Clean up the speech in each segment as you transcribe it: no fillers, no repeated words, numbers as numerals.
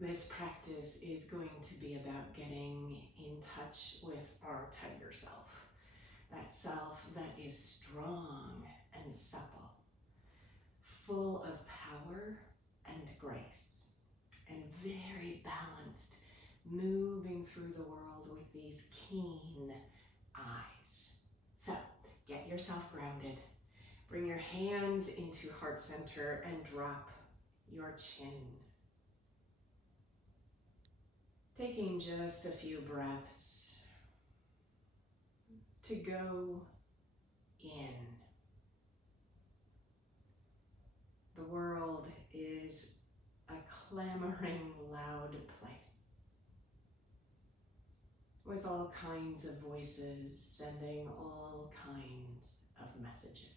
This practice is going to be about getting in touch with our tiger self, that self that is strong and supple, full of power and grace, and very balanced, moving through the world with these keen eyes. So get yourself grounded. Bring your hands into heart center and drop your chin. Taking just a few breaths to go in. The world is a clamoring, loud place with all kinds of voices sending all kinds of messages.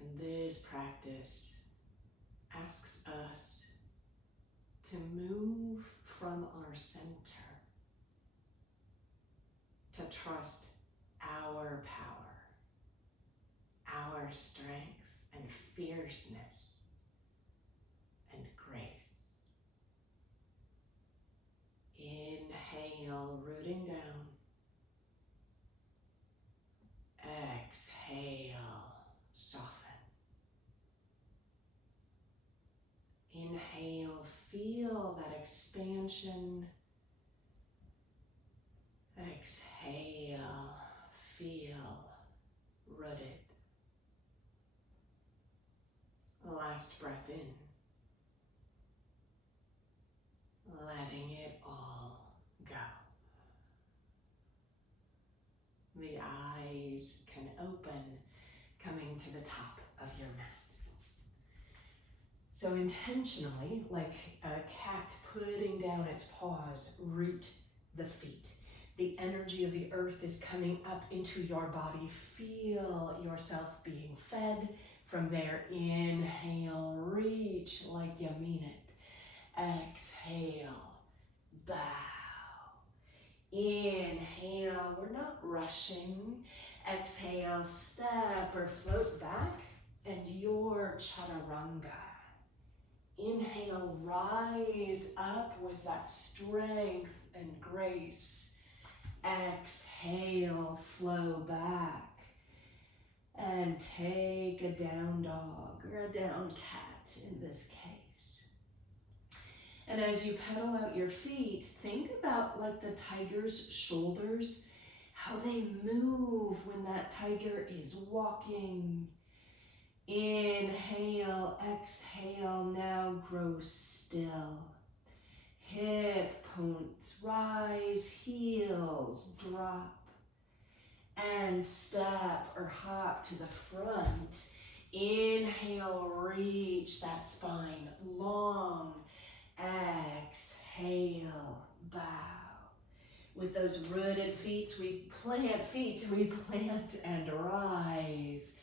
And this practice asks us to move from our center, to trust our power, our strength and fierceness and grace. Inhale, rooting down. Exhale, soften. Inhale, feel that expansion. Exhale, feel rooted. Last breath in, letting it all go. The eyes can open, coming to the top of your mat. So intentionally, like a cat putting down its paws, root the feet. The energy of the earth is coming up into your body. Feel yourself being fed. From there, inhale, reach like you mean it. Exhale, bow. Inhale, we're not rushing. Exhale, step or float back, and your chaturanga. Inhale, rise up with that strength and grace. Exhale, flow back. And take a down dog, or a down cat in this case. And as you pedal out your feet, think about like the tiger's shoulders, how they move when that tiger is walking. Inhale, exhale, now grow still. Hip points rise, heels drop. And step or hop to the front. Inhale, reach that spine long. Exhale, bow. With those rooted feet, we plant and rise.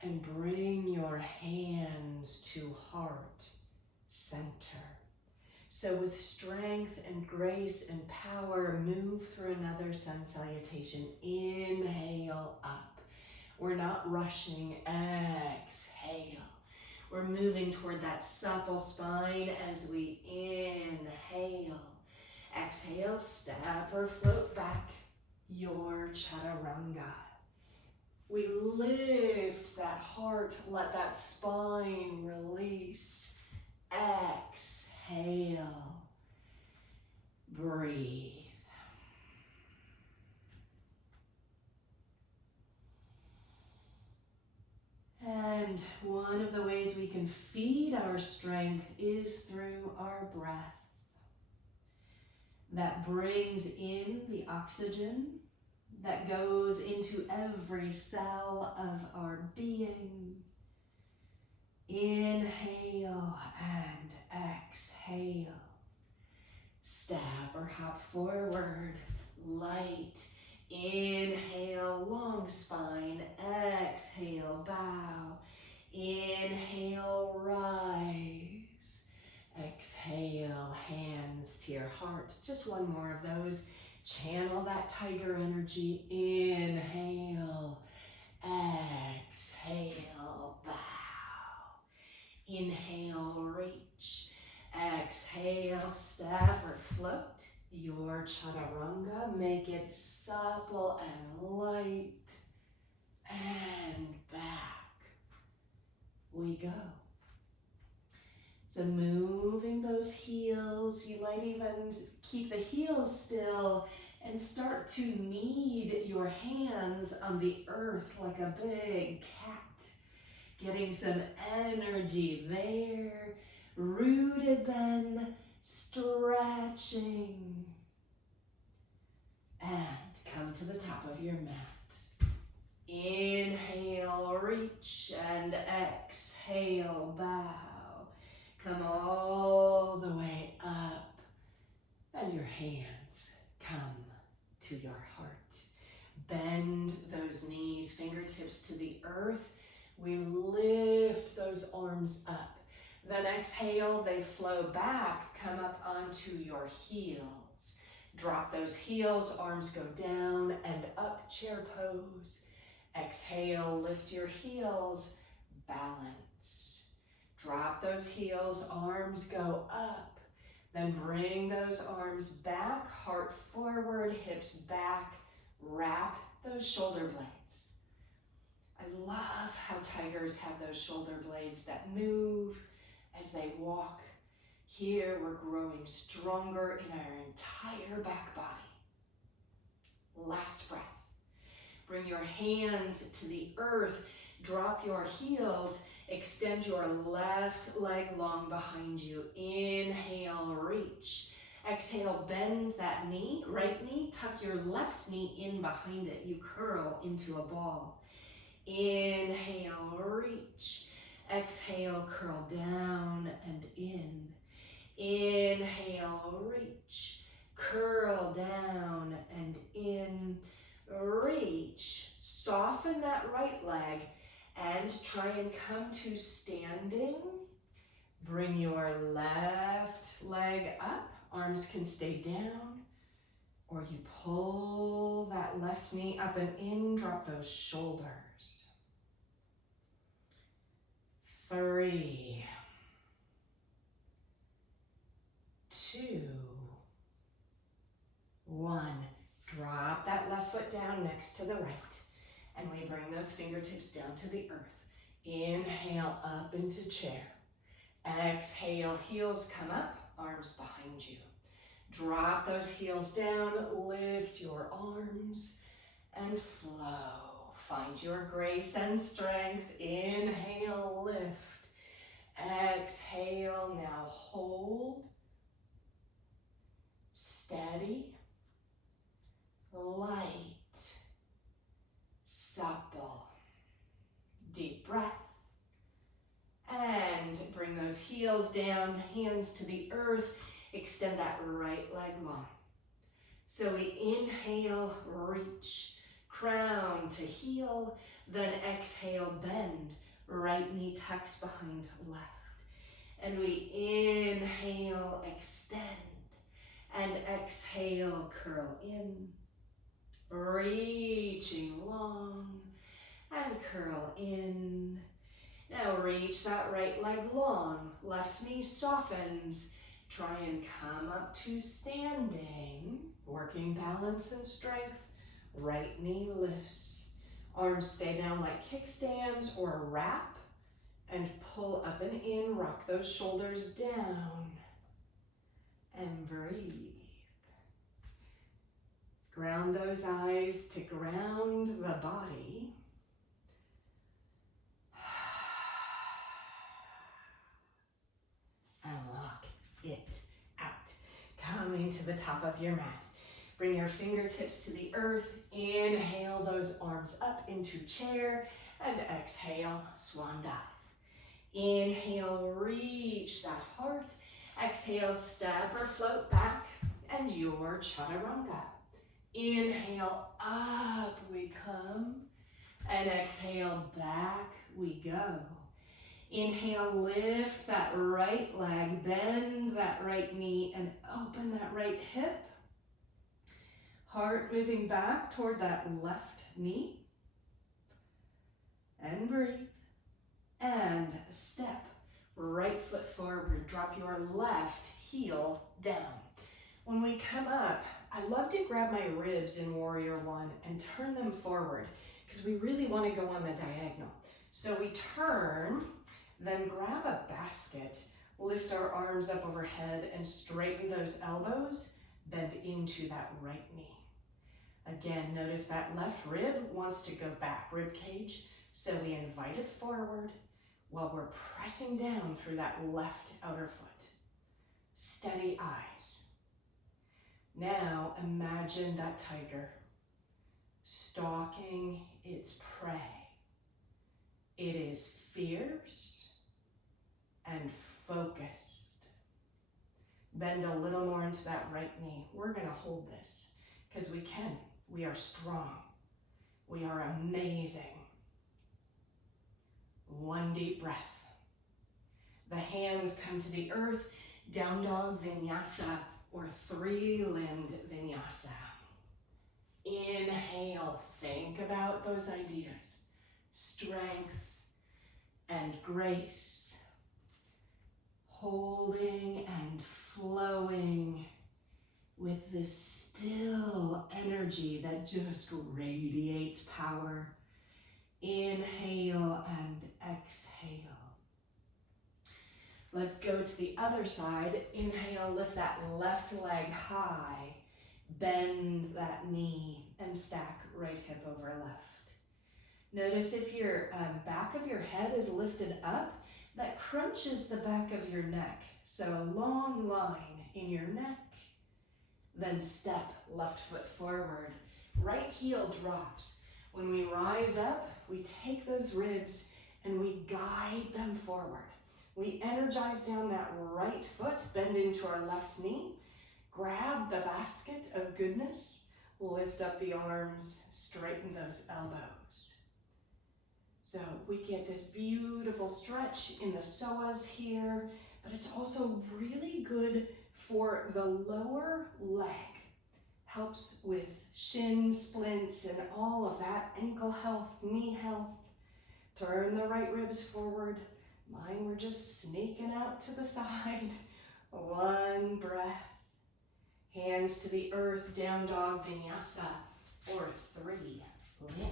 And bring your hands to heart center. So with strength and grace and power, move through another sun salutation. Inhale up. We're not rushing. Exhale. We're moving toward that supple spine as we inhale. Exhale, step or float back, your chaturanga. We lift that heart, let that spine release. Exhale, breathe. And one of the ways we can feed our strength is through our breath. That brings in the oxygen that goes into every cell of our being. Inhale and exhale. Step or hop forward, light. Inhale, long spine. Exhale, bow. Inhale, rise. Exhale, hands to your heart. Just one more of those. Channel that tiger energy. Inhale, exhale, bow. Inhale, reach. Exhale, step or float your chaturanga. Make it supple and light. And back we go. So moving those heels, you might even keep the heels still and start to knead your hands on the earth like a big cat. Getting some energy there. Rooted then, stretching. And come to the top of your mat. Inhale, reach, and exhale, bow. Come all the way up, and your hands come to your heart. Bend those knees, fingertips to the earth. We lift those arms up. Then exhale, they flow back, come up onto your heels. Drop those heels, arms go down and up, chair pose. Exhale, lift your heels, balance. Drop those heels, arms go up. Then bring those arms back, heart forward, hips back. Wrap those shoulder blades. I love how tigers have those shoulder blades that move as they walk. Here we're growing stronger in our entire back body. Last breath. Bring your hands to the earth. Drop your heels. Extend your left leg long behind you. Inhale, reach. Exhale, bend that knee, right knee. Tuck your left knee in behind it. You curl into a ball. Inhale, reach. Exhale, curl down and in. Inhale, reach. Curl down and in. Reach. Soften that right leg and try and come to standing. Bring your left leg up. Arms can stay down. Or you pull that left knee up and in. Drop those shoulders. 3, 2, 1. Drop that left foot down next to the right. And we bring those fingertips down to the earth. Inhale up into chair. Exhale, heels come up, arms behind you. Drop those heels down, lift your arms and flow. Find your grace and strength. Inhale, lift. Exhale, now hold. Steady. Light. Supple. Deep breath. And bring those heels down, hands to the earth. Extend that right leg long. So we inhale, reach, crown to heel, then exhale, bend. Right knee tucks behind left. And we inhale, extend, and exhale, curl in. Reaching long and curl in. Now reach that right leg long. Left knee softens. Try and come up to standing. Working balance and strength. Right knee lifts. Arms stay down like kickstands or wrap. And pull up and in. Rock those shoulders down. And breathe. Ground those eyes to ground the body. And lock it out. Coming to the top of your mat. Bring your fingertips to the earth. Inhale those arms up into chair. And exhale, swan dive. Inhale, reach that heart. Exhale, step or float back. And your chaturanga. Inhale, up we come. And exhale, back we go. Inhale, lift that right leg, bend that right knee, and open that right hip. Heart moving back toward that left knee. And breathe. And step. Right foot forward, drop your left heel down. When we come up, I love to grab my ribs in Warrior One and turn them forward because we really want to go on the diagonal. So we turn, then grab a basket, lift our arms up overhead and straighten those elbows, bend into that right knee. Again, notice that left rib wants to go back, rib cage, so we invite it forward while we're pressing down through that left outer foot. Steady eyes. Now imagine that tiger stalking its prey. It is fierce and focused. Bend a little more into that right knee. We're gonna hold this because we can. We are strong. We are amazing. One deep breath. The hands come to the earth, down dog vinyasa or three-limbed vinyasa. Inhale, think about those ideas. Strength and grace. Holding and flowing with this still energy that just radiates power. Inhale and exhale. Let's go to the other side. Inhale, lift that left leg high. Bend that knee and stack right hip over left. Notice if your back of your head is lifted up, that crunches the back of your neck. So a long line in your neck. Then step left foot forward. Right heel drops. When we rise up, we take those ribs and we guide them forward. We energize down that right foot, bend into our left knee. Grab the basket of goodness, lift up the arms, straighten those elbows. So we get this beautiful stretch in the psoas here, but it's also really good for the lower leg. Helps with shin splints and all of that, ankle health, knee health. Turn the right ribs forward. Mine were just sneaking out to the side. One breath. Hands to the earth, down dog vinyasa, or three-limbed.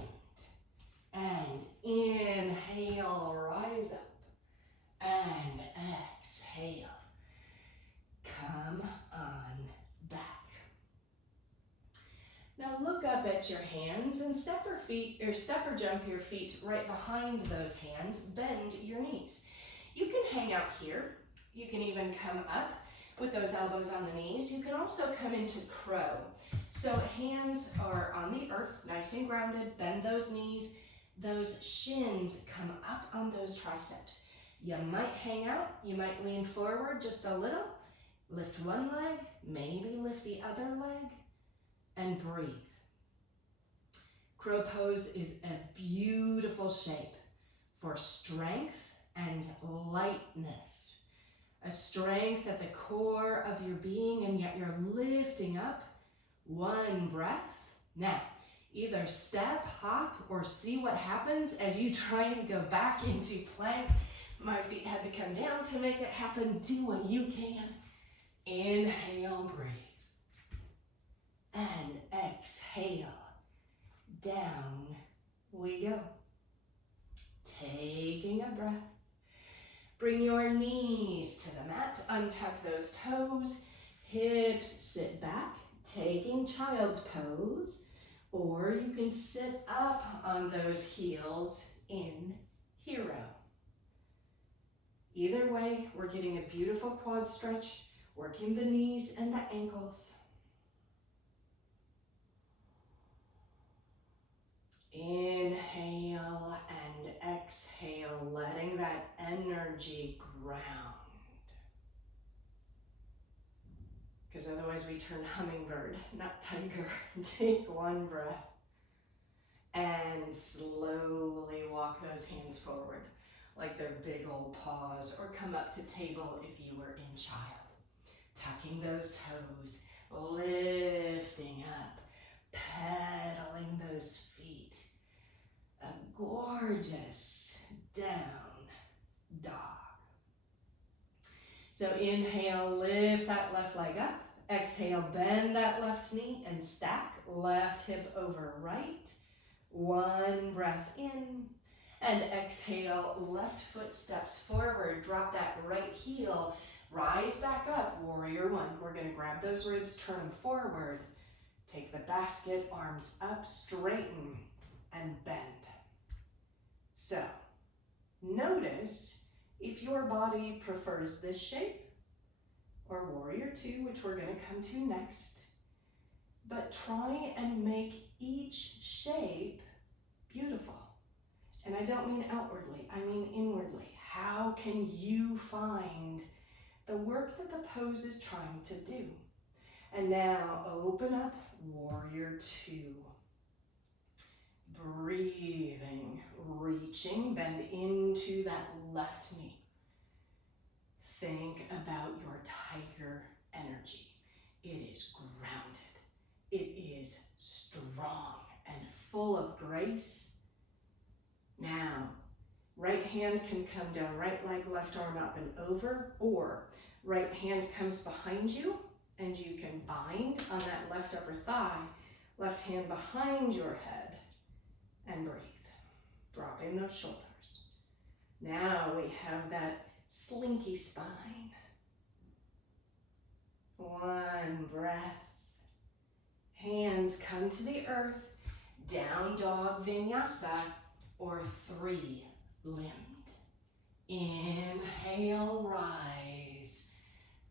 And inhale, rise up. And exhale. Come on back. Now look up at your hands and step or jump your feet right behind those hands. Bend your knees. You can hang out here. You can even come up with those elbows on the knees. You can also come into crow. So hands are on the earth, nice and grounded. Bend those knees. Those shins come up on those triceps. You might hang out. You might lean forward just a little. Lift one leg, maybe lift the other leg, and breathe. Crow pose is a beautiful shape for strength and lightness. A strength at the core of your being, and yet you're lifting up. One breath. Now, either step, hop, or see what happens as you try and go back into plank. My feet had to come down to make it happen. Do what you can. Inhale, breathe. And exhale. Down we go. Taking a breath. Bring your knees to the mat. Untuck those toes. Hips sit back. Taking child's pose. Or you can sit up on those heels in hero. Either way, we're getting a beautiful quad stretch, working the knees and the ankles. Inhale and exhale, letting that energy ground. Because otherwise we turn hummingbird, not tiger. Take one breath and slowly walk those hands forward like they're big old paws, or come up to table if you were in child. Tucking those toes, lifting up, pedaling those feet. A gorgeous down dog. So inhale, lift that left leg up. Exhale, bend that left knee and stack. Left hip over right. One breath in. And exhale, left foot steps forward. Drop that right heel. Rise back up, warrior one. We're gonna grab those ribs, turn them forward. Take the basket, arms up, straighten, and bend. So, notice if your body prefers this shape, or warrior two, which we're gonna come to next, but try and make each shape beautiful. And I don't mean outwardly, I mean inwardly. How can you find the work that the pose is trying to do? And now open up, warrior two. Breathing, reaching, bend into that left knee. Think about your tiger energy. It is grounded. It is strong and full of grace. Now, right hand can come down, right leg, left arm up and over, or right hand comes behind you and you can bind on that left upper thigh, left hand behind your head, and breathe. Drop in those shoulders. Now we have that slinky spine. One breath. Hands come to the earth. Down dog vinyasa, or three-limbed. Inhale, rise,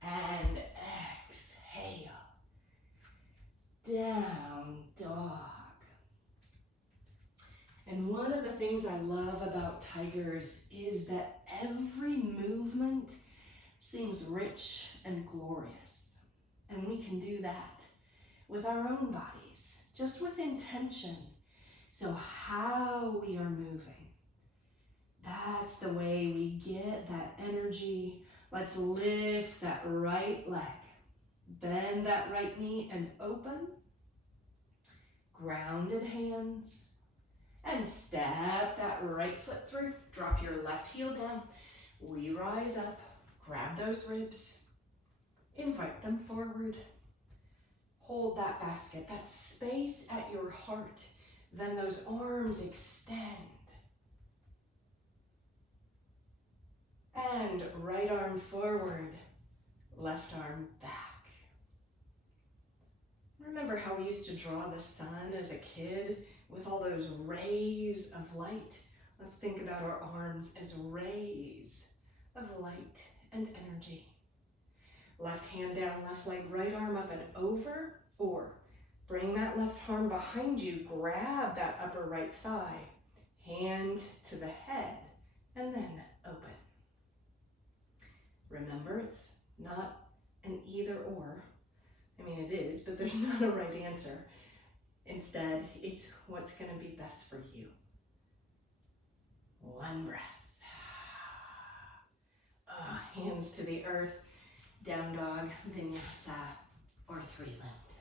and exhale. Down dog. And one of the things I love about tigers is that every movement seems rich and glorious. And we can do that with our own bodies, just with intention. So how we are moving, that's the way we get that energy. Let's lift that right leg. Bend that right knee and open. Grounded hands. And step that right foot through. Drop your left heel down. We rise up. Grab those ribs. Invite them forward. Hold that basket, that space at your heart. Then those arms extend. And right arm forward, left arm back. Remember how we used to draw the sun as a kid with all those rays of light? Let's think about our arms as rays of light and energy. Left hand down, left leg, right arm up and over, or bring that left arm behind you, grab that upper right thigh, hand to the head, and then open. Remember, it's not an either or. I mean, it is, but there's not a right answer. Instead, it's what's going to be best for you. One breath. Hands to the earth, down dog, vinyasa, or three-limbed.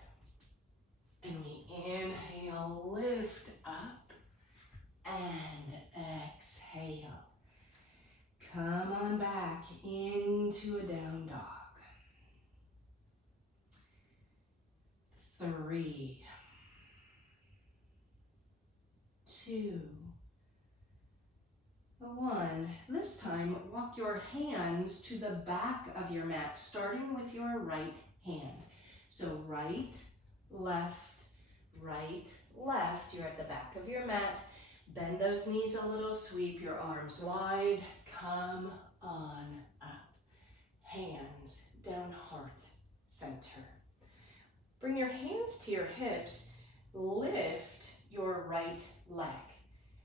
And we inhale, lift up, and exhale. Come on back into a down dog. 3, 2, 1. This time, walk your hands to the back of your mat, starting with your right hand. So right, left, you're at the back of your mat. Bend those knees a little, sweep your arms wide, come on up. Hands down heart center. Bring your hands to your hips, lift your right leg.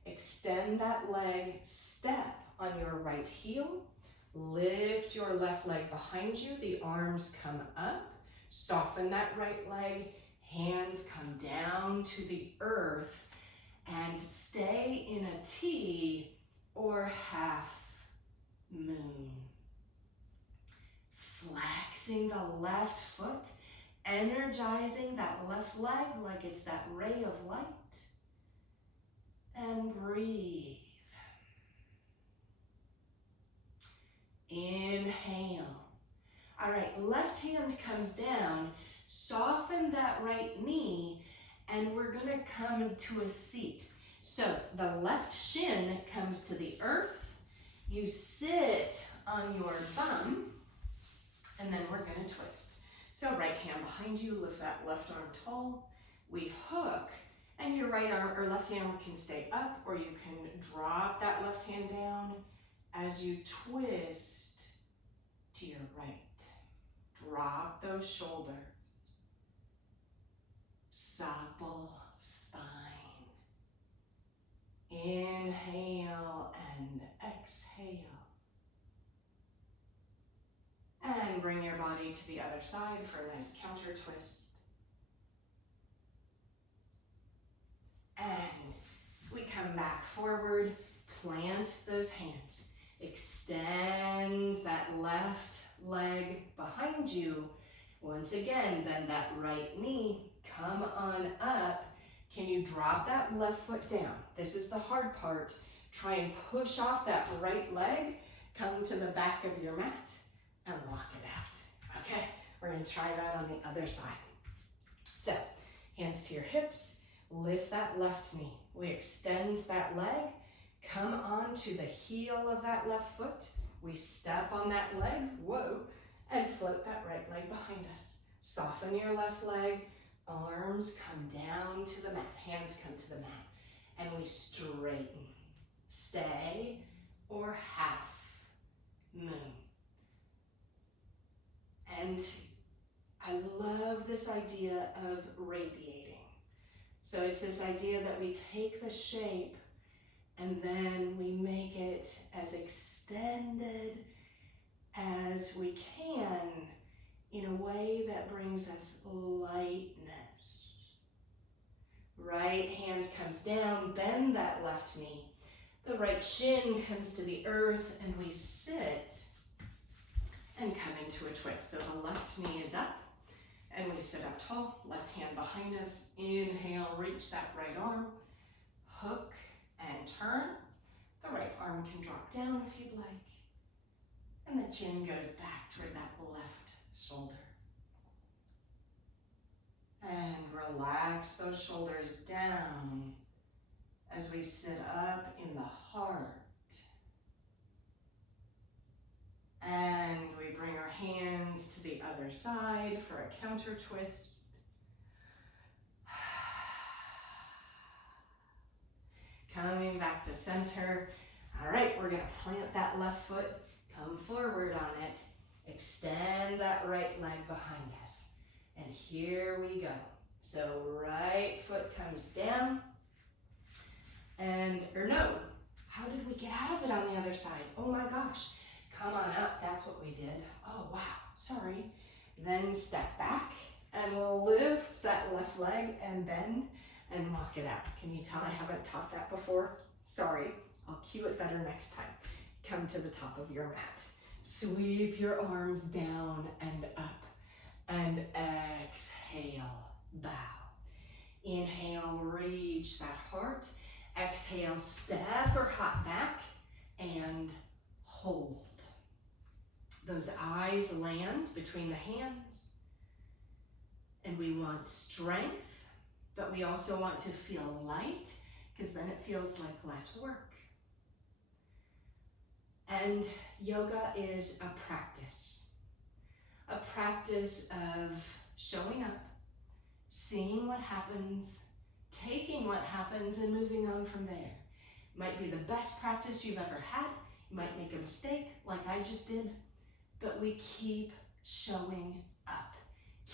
Extend that leg, step on your right heel, lift your left leg behind you, the arms come up, soften that right leg, hands come down to the earth, and stay in a T or half moon. Flexing the left foot, energizing that left leg like it's that ray of light. And breathe. Inhale. All right, left hand comes down, soften that right knee, and we're gonna come to a seat. So the left shin comes to the earth, you sit on your thumb, and then we're gonna twist. So right hand behind you, lift that left arm tall, we hook, and your right arm or left arm can stay up, or you can drop that left hand down as you twist to your right. Drop those shoulders. Supple spine. Inhale and exhale. And bring your body to the other side for a nice counter twist. And we come back forward, plant those hands. Extend that left leg behind you. Once again, bend that right knee, come on up. Can you drop that left foot down? This is the hard part. Try and push off that right leg, come to the back of your mat, and walk it out. Okay, we're gonna try that on the other side. So, hands to your hips, lift that left knee. We extend that leg, come on to the heel of that left foot. We step on that leg, whoa, and float that right leg behind us. Soften your left leg, arms come down to the mat, hands come to the mat, and we straighten. Stay or half moon. And I love this idea of radiating. So it's this idea that we take the shape and then we make it as extended as we can in a way that brings us lightness. Right hand comes down, bend that left knee. The right shin comes to the earth and we sit and come into a twist. So the left knee is up and we sit up tall, left hand behind us. Inhale, reach that right arm, hook and turn. The right arm can drop down if you'd like. And the chin goes back toward that left shoulder. And relax those shoulders down as we sit up in the heart. And we bring our hands to the other side for a counter twist. Coming back to center. All right, we're gonna plant that left foot, come forward on it, extend that right leg behind us. And here we go. So right foot comes down, and, or no, how did we get out of it on the other side? Oh my gosh, come on up, that's what we did. Oh wow, sorry. Then step back and lift that left leg and bend and walk it out. Can you tell I haven't taught that before? Sorry, I'll cue it better next time. Come to the top of your mat. Sweep your arms down and up. And exhale, bow. Inhale, reach that heart. Exhale, step or hop back and hold. Those eyes land between the hands. And we want strength, but we also want to feel light, because then it feels like less work. And yoga is a practice of showing up, seeing what happens, taking what happens and moving on from there. Might be the best practice you've ever had. You might make a mistake like I just did, but we keep showing up.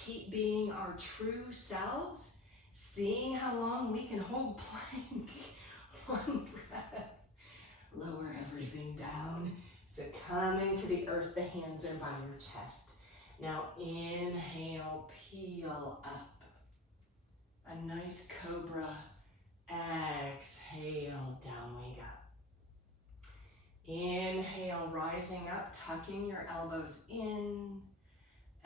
Keep being our true selves, seeing how long we can hold plank. One breath. Lower everything down. So coming to the earth, the hands are by your chest. Now inhale, peel up. A nice cobra. Exhale, down we go. Inhale, rising up, tucking your elbows in.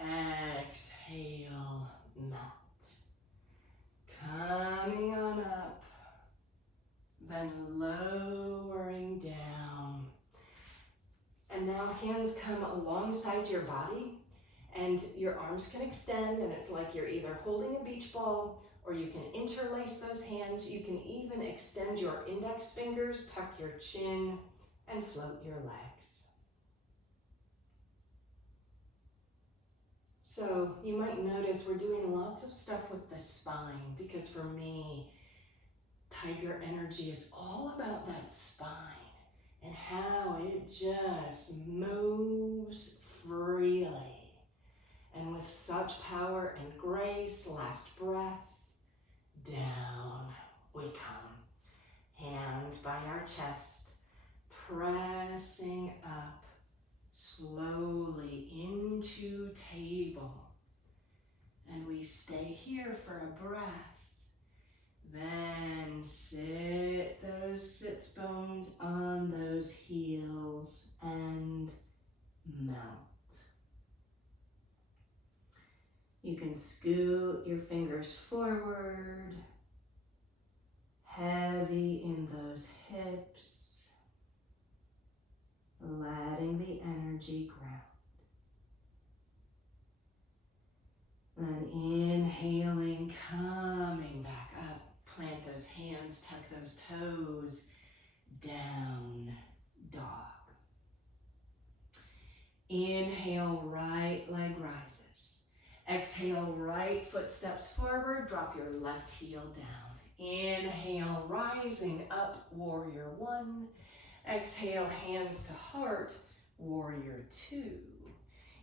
Exhale, mat. Coming on up, then lowering down. And now hands come alongside your body. And your arms can extend, and it's like you're either holding a beach ball or you can interlace those hands. You can even extend your index fingers, tuck your chin, and float your legs. So you might notice we're doing lots of stuff with the spine, because for me, tiger energy is all about that spine and how it just moves freely. And with such power and grace, last breath, down we come. Hands by our chest, pressing up slowly into table. And we stay here for a breath. Then sit those sits bones on those heels and mount. You can scoot your fingers forward, heavy in those hips, letting the energy ground. Then inhaling, coming back up. Plant those hands, tuck those toes, down dog. Inhale, right leg rises. Exhale, right foot steps forward, drop your left heel down. Inhale, rising up, warrior one. Exhale, hands to heart, warrior two.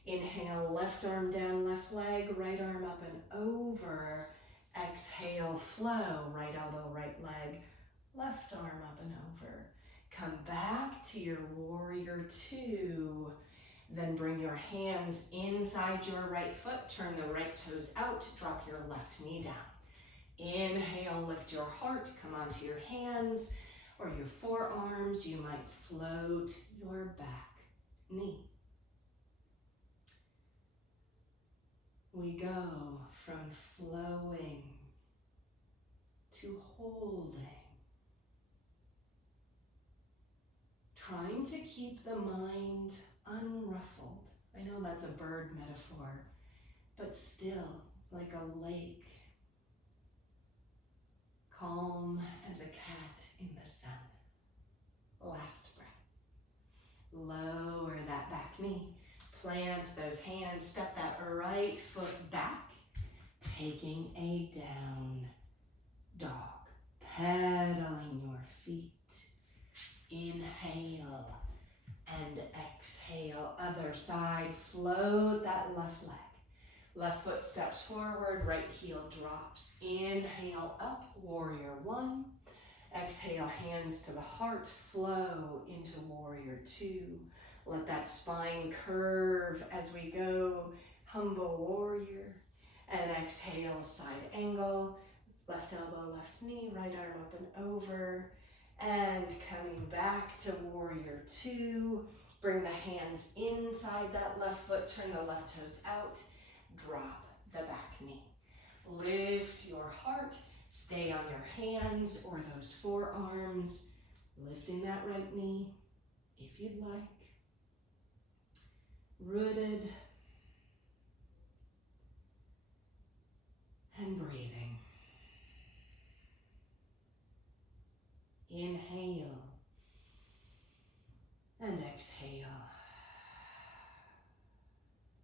Inhale, left arm down, left leg, right arm up and over. Exhale, flow, right elbow, right leg, left arm up and over. Come back to your warrior two. Then bring your hands inside your right foot, turn the right toes out, drop your left knee down. Inhale, lift your heart, come onto your hands or your forearms. You might float your back knee. We go from flowing to holding, trying to keep the mind unruffled. I know that's a bird metaphor, but still like a lake, calm as a cat in the sun. Last breath. Lower that back knee. Plant those hands, step that right foot back, taking a down dog. Pedaling your feet. Inhale and exhale. Other side, float that left leg. Left foot steps forward, right heel drops. Inhale up, warrior one. Exhale, hands to the heart, flow into warrior two. Let that spine curve as we go, humble warrior. And exhale, side angle, left elbow, left knee, right arm up and over. And coming back to warrior two. Bring the hands inside that left foot, turn the left toes out, drop the back knee. Lift your heart, stay on your hands or those forearms, lifting that right knee if you'd like. Rooted and breathing. Inhale and exhale.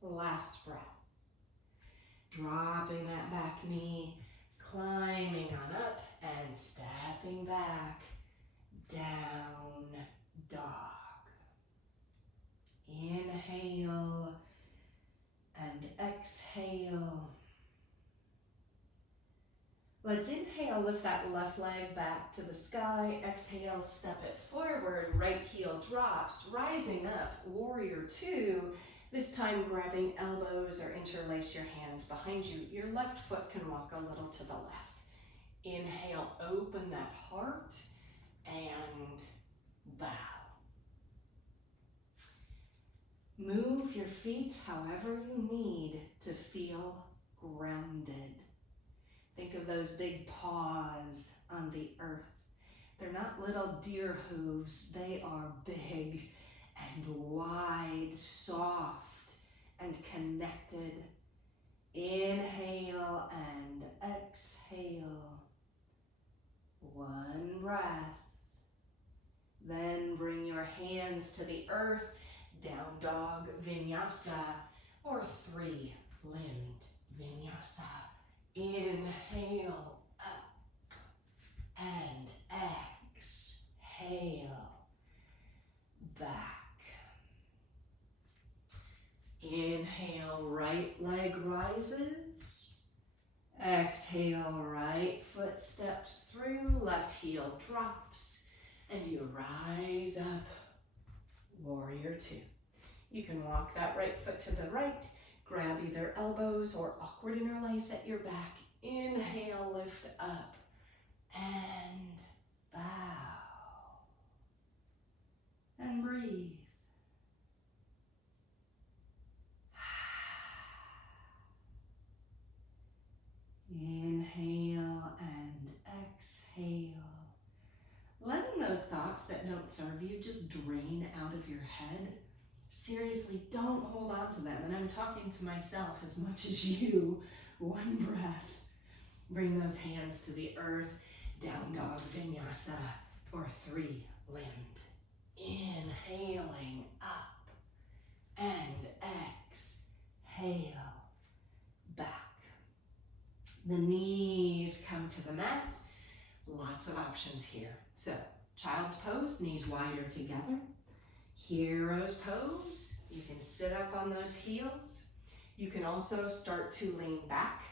Last breath. Dropping that back knee, climbing on up and stepping back, down dog. Inhale and exhale. Let's inhale, lift that left leg back to the sky. Exhale, step it forward, right heel drops, rising up, warrior two. This time grabbing elbows or interlace your hands behind you. Your left foot can walk a little to the left. Inhale, open that heart and bow. Move your feet however you need to feel grounded. Think of those big paws on the earth. They're not little deer hooves. They are big and wide, soft and connected. Inhale and exhale. One breath. Then bring your hands to the earth, down dog vinyasa, or three-limbed vinyasa. Inhale up and exhale back. Inhale, right leg rises. Exhale, right foot steps through, left heel drops, and you rise up, warrior two. You can walk that right foot to the right, grab either elbows or awkward interlace at your back. Inhale, lift up, and bow. And breathe. Inhale and exhale. Letting those thoughts that don't serve you just drain out of your head. Seriously, don't hold on to them. And I'm talking to myself as much as you. One breath. Bring those hands to the earth. Down dog vinyasa, or three-limbed. Inhaling up and exhale back. The knees come to the mat. Lots of options here. So, child's pose, knees wider together. Hero's pose, you can sit up on those heels. You can also start to lean back.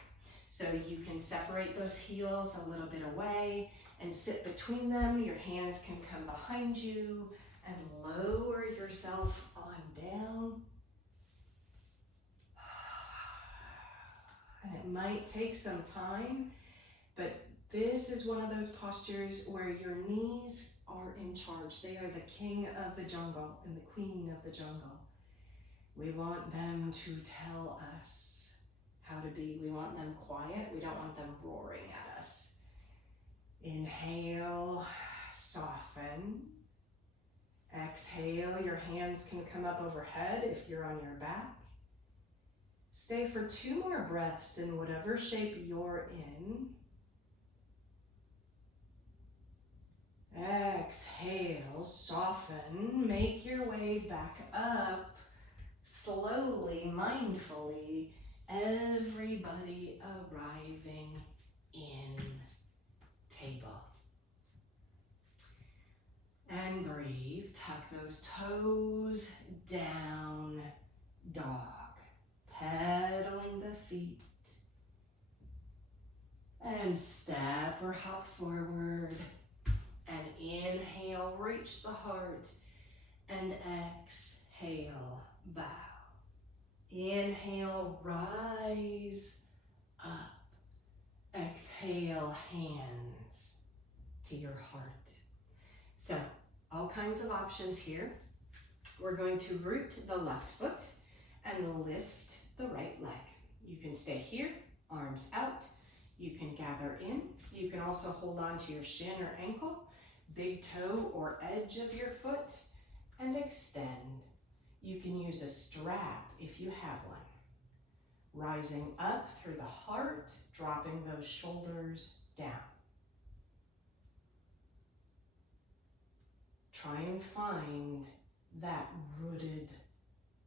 So you can separate those heels a little bit away and sit between them. Your hands can come behind you and lower yourself on down. And it might take some time, but this is one of those postures where your knees are in charge. They are the king of the jungle and the queen of the jungle. We want them to tell us how to be. We want them quiet. We don't want them roaring at us. Inhale, soften. Exhale, your hands can come up overhead if you're on your back. Stay for 2 more breaths in whatever shape you're in. Exhale, soften, make your way back up, slowly, mindfully, everybody arriving in table. And breathe, tuck those toes down, dog, pedaling the feet. And step or hop forward. And inhale, reach the heart, and exhale, bow. Inhale, rise up. Exhale, hands to your heart. So, all kinds of options here. We're going to root the left foot and lift the right leg. You can stay here, arms out. You can gather in. You can also hold on to your shin or ankle, big toe or edge of your foot, and extend. You can use a strap if you have one. Rising up through the heart, dropping those shoulders down. Try and find that rooted,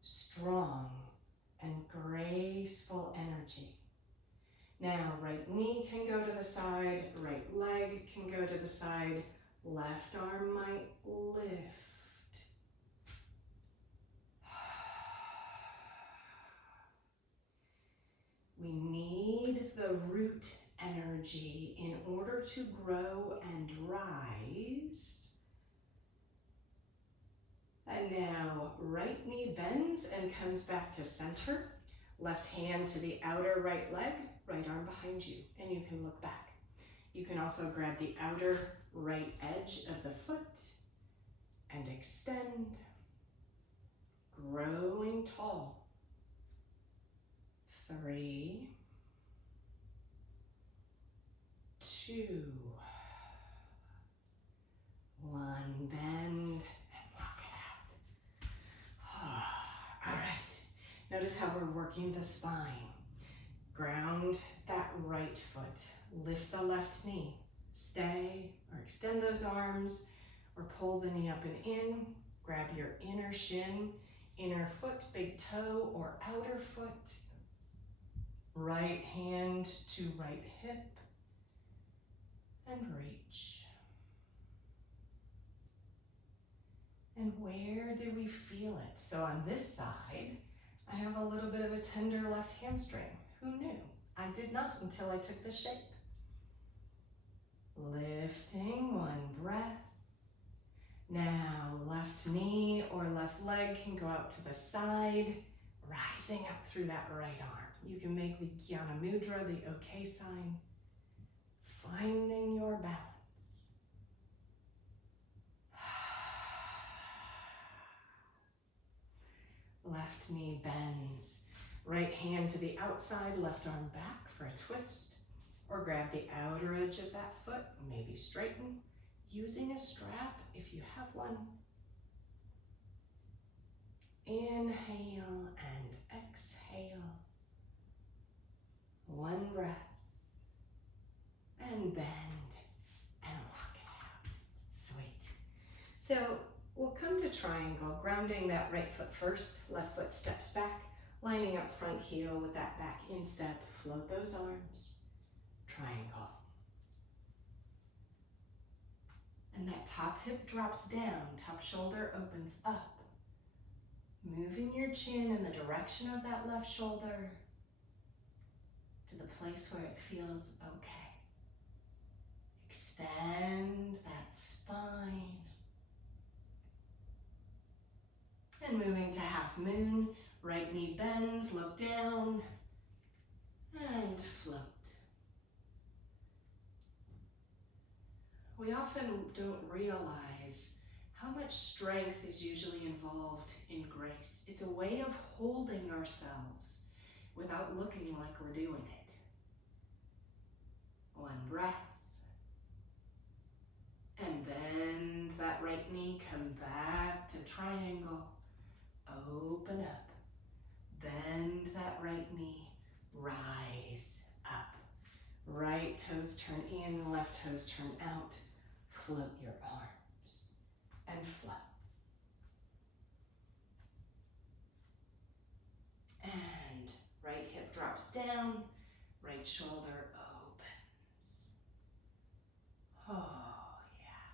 strong, and graceful energy. Now, right knee can go to the side, right leg can go to the side, left arm might lift. We need the root energy in order to grow and rise. And now, right knee bends and comes back to center. Left hand to the outer right leg, right arm behind you, and you can look back. You can also grab the outer right edge of the foot and extend, growing tall. 3, 2, 1, bend and walk it out. All right, now Notice how we're working the spine. Ground that right foot. Lift the left knee. Stay or extend those arms or pull the knee up and in. Grab your inner shin, inner foot, big toe or outer foot. Right hand to right hip and reach. And where do we feel it? So on this side, I have a little bit of a tender left hamstring. Who knew? I did not until I took the shape. Lifting, one breath. Now left knee or left leg can go out to the side, rising up through that right arm. You can make the Jnana Mudra, the OK sign, finding your balance. Left knee bends. Right hand to the outside, left arm back for a twist. Or grab the outer edge of that foot, maybe straighten, using a strap if you have one. Inhale and exhale. One breath. And bend and walk it out. Sweet. So we'll come to triangle, grounding that right foot first, left foot steps back, lining up front heel with that back instep. Float those arms. Triangle. And that top hip drops down, top shoulder opens up. Moving your chin in the direction of that left shoulder to the place where it feels okay. Extend that spine. And moving to half moon, right knee bends, look down, and float. We often don't realize how much strength is usually involved in grace. It's a way of holding ourselves without looking like we're doing it. One breath. And bend that right knee, come back to triangle. Open up. Bend that right knee, rise up. Right toes turn in, left toes turn out. Float your arms and float. And right hip drops down, right shoulder opens. Oh, yeah.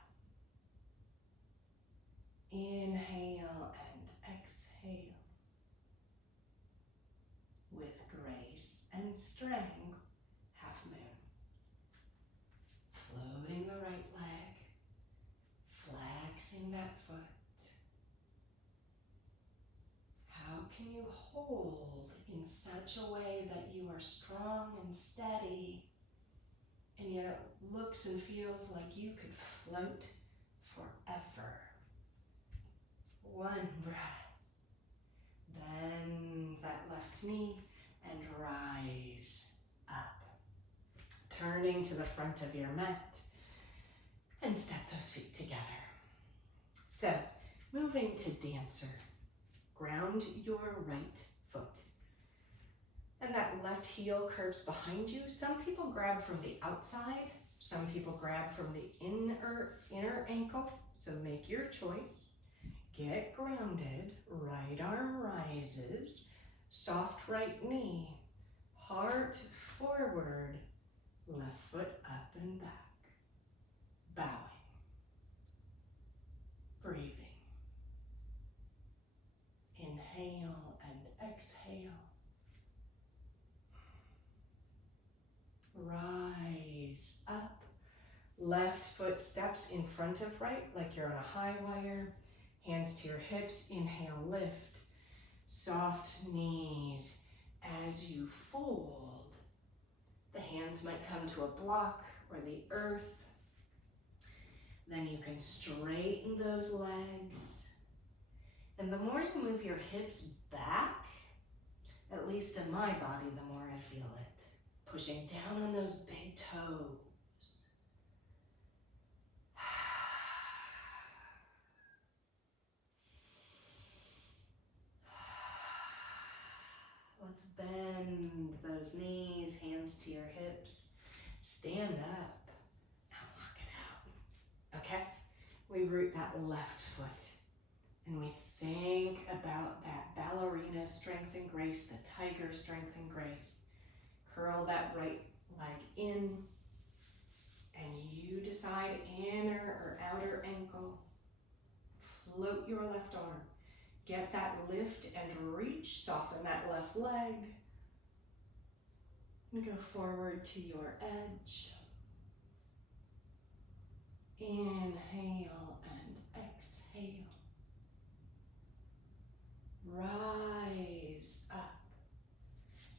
Inhale and exhale. With grace and strength, half moon. Floating the right leg, flexing that foot. How can you hold in such a way that you are strong and steady, and yet it looks and feels like you could float forever? One breath. Bend that left knee and rise up. Turning to the front of your mat and step those feet together. So, moving to dancer. Ground your right foot. And that left heel curves behind you. Some people grab from the outside. Some people grab from the inner ankle. So make your choice. Get grounded. Right arm rises. Soft right knee. Heart forward. Left foot up and back. Bowing. Breathing. Inhale and exhale. Rise up. Left foot steps in front of right like you're on a high wire. Hands to your hips. Inhale, lift. Soft knees as you fold. The hands might come to a block or the earth. Then you can straighten those legs. And the more you move your hips back, at least in my body, the more I feel it. Pushing down on those big toes. Let's bend those knees, hands to your hips. Stand up and walk it out. Okay? We root that left foot and we think about that ballerina strength and grace, the tiger strength and grace. Curl that right leg in and you decide inner or outer ankle. Float your left arm. Get that lift and reach, soften that left leg. And go forward to your edge. Inhale and exhale. Rise up.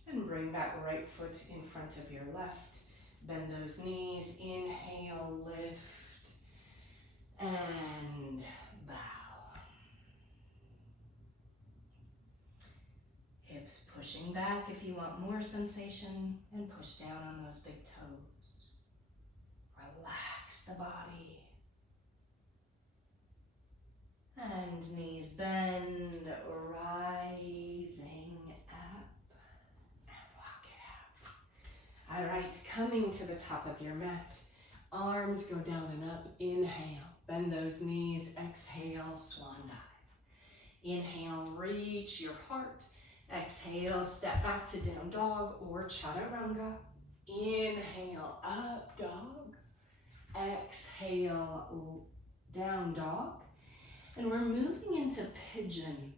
And bring that right foot in front of your left. Bend those knees. Inhale, lift, and bow. Hips pushing back if you want more sensation, and push down on those big toes. Relax the body. And knees bend, rising up, and walk it out. All right, coming to the top of your mat. Arms go down and up. Inhale, bend those knees. Exhale, swan dive. Inhale, reach your heart. Exhale, step back to down dog or chaturanga. Inhale, up dog. Exhale, down dog. And we're moving into pigeon.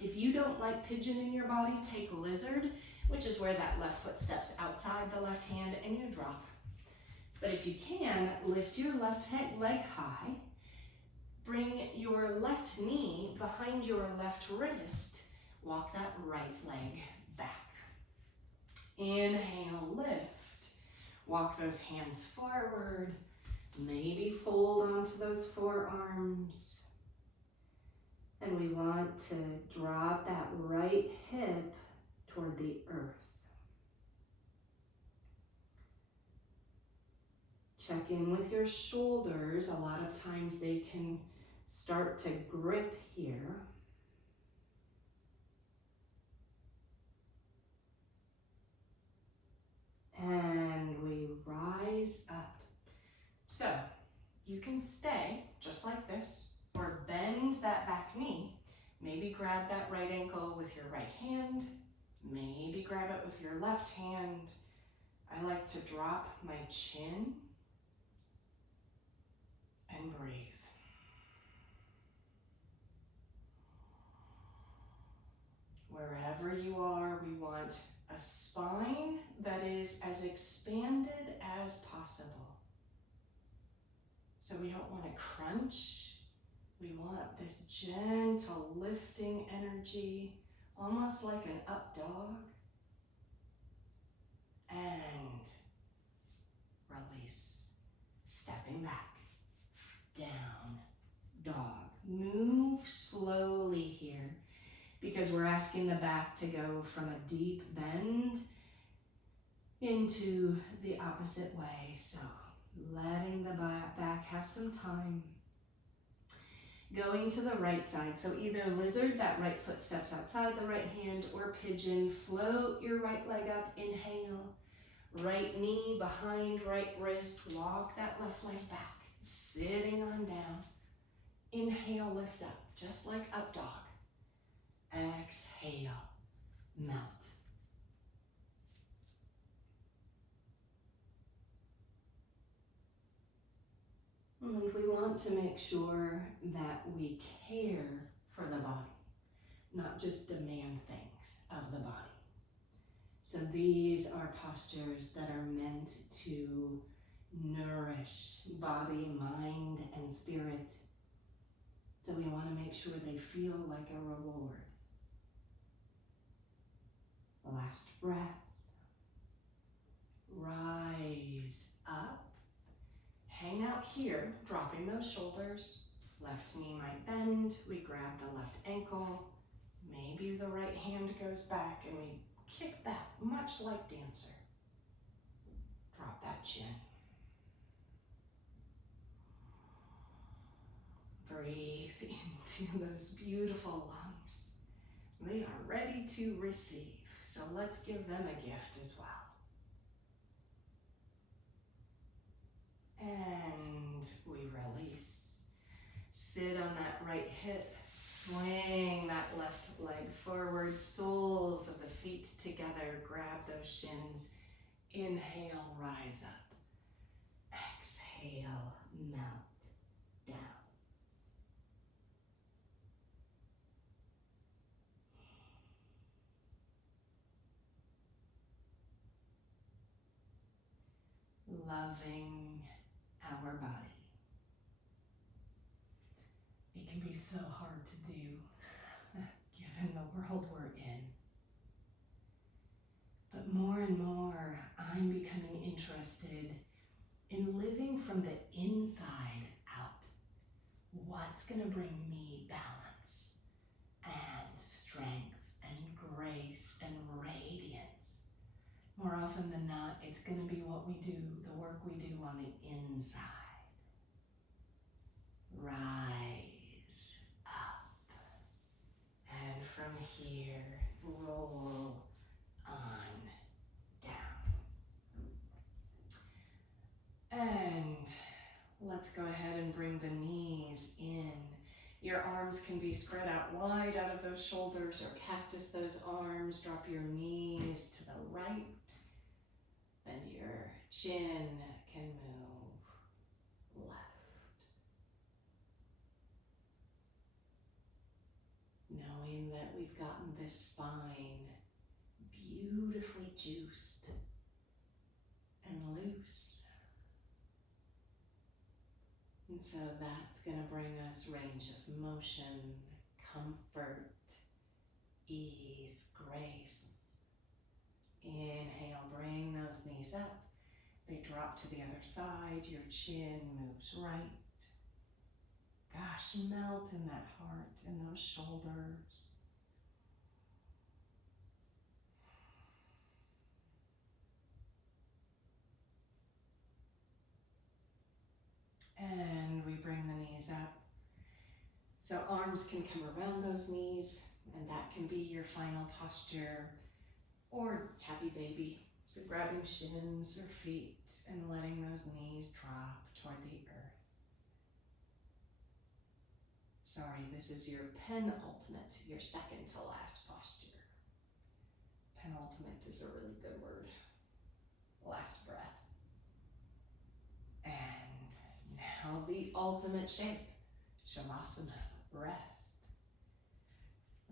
If you don't like pigeon in your body, take lizard, which is where that left foot steps outside the left hand and you drop. But if you can, lift your left leg high. Bring your left knee behind your left wrist. Walk that right leg back. Inhale, lift. Walk those hands forward. Maybe fold onto those forearms. And we want to drop that right hip toward the earth. Check in with your shoulders. A lot of times they can start to grip here. And we rise up. So you can stay just like this, or bend that back knee. Maybe grab that right ankle with your right hand. Maybe grab it with your left hand. I like to drop my chin and breathe. Wherever you are, we want a spine that is as expanded as possible. So we don't want to crunch. We want this gentle lifting energy, almost like an up dog. And release. Stepping back. Down dog. Move slowly here because we're asking the back to go from a deep bend into the opposite way. So letting the back have some time. Going to the right side. So either lizard, that right foot steps outside the right hand, or pigeon, float your right leg up. Inhale. Right knee behind right wrist. Walk that left leg back. Sitting on down. Inhale, lift up, just like up dog. Exhale, melt. And we want to make sure that we care for the body, not just demand things of the body. So these are postures that are meant to nourish body, mind, and spirit. So we want to make sure they feel like a reward. Last breath. Rise up. Hang out here, dropping those shoulders. Left knee might bend. We grab the left ankle. Maybe the right hand goes back and we kick back, much like dancer. Drop that chin. Breathe into those beautiful lungs. They are ready to receive. So let's give them a gift as well. And we release. Sit on that right hip. Swing that left leg forward. Soles of the feet together. Grab those shins. Inhale, rise up. Exhale, melt down. Loving our body. It can be so hard to do, given the world we're in. But more and more, I'm becoming interested in living from the inside out. What's going to bring me balance and strength and grace and radiance? More often than not, it's going to be what we do, the work we do on the inside. Rise up. And from here, roll on down. And let's go ahead and bring the knees in. Your arms can be spread out wide out of those shoulders, or cactus those arms. Drop your knees to the right, and your chin can move left. Knowing that we've gotten this spine beautifully juiced and loose. And so that's going to bring us range of motion, comfort, ease, grace. Inhale, bring those knees up. They drop to the other side. Your chin moves right. Gosh, melt in that heart and those shoulders. And we bring the knees up. So arms can come around those knees, and that can be your final posture, or happy baby. So grabbing shins or feet and letting those knees drop toward the earth. Sorry, this is your penultimate, your second to last posture. Penultimate is a really good word. Last breath. And now the ultimate shape, Shavasana, rest.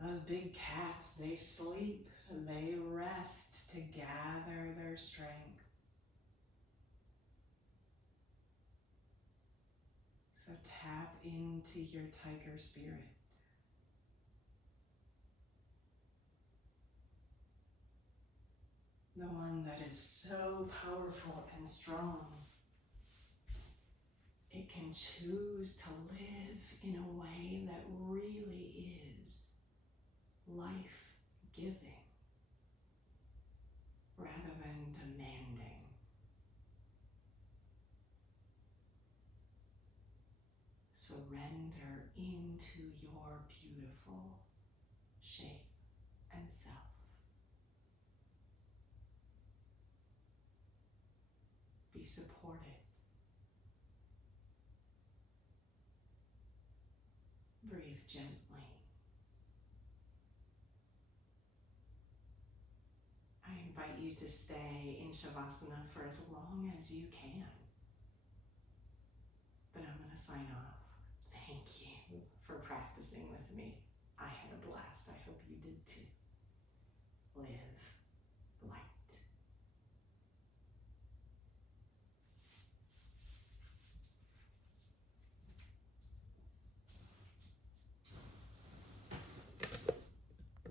Those big cats, they sleep, they rest to gather their strength. So tap into your tiger spirit. The one that is so powerful and strong. It can choose to live in a way that really is life-giving rather than demanding. Surrender into your beautiful shape and self. Be supported. Breathe gently. I invite you to stay in Shavasana for as long as you can. But I'm going to sign off. Thank you for practicing with me. I had a blast. I hope you did too. Live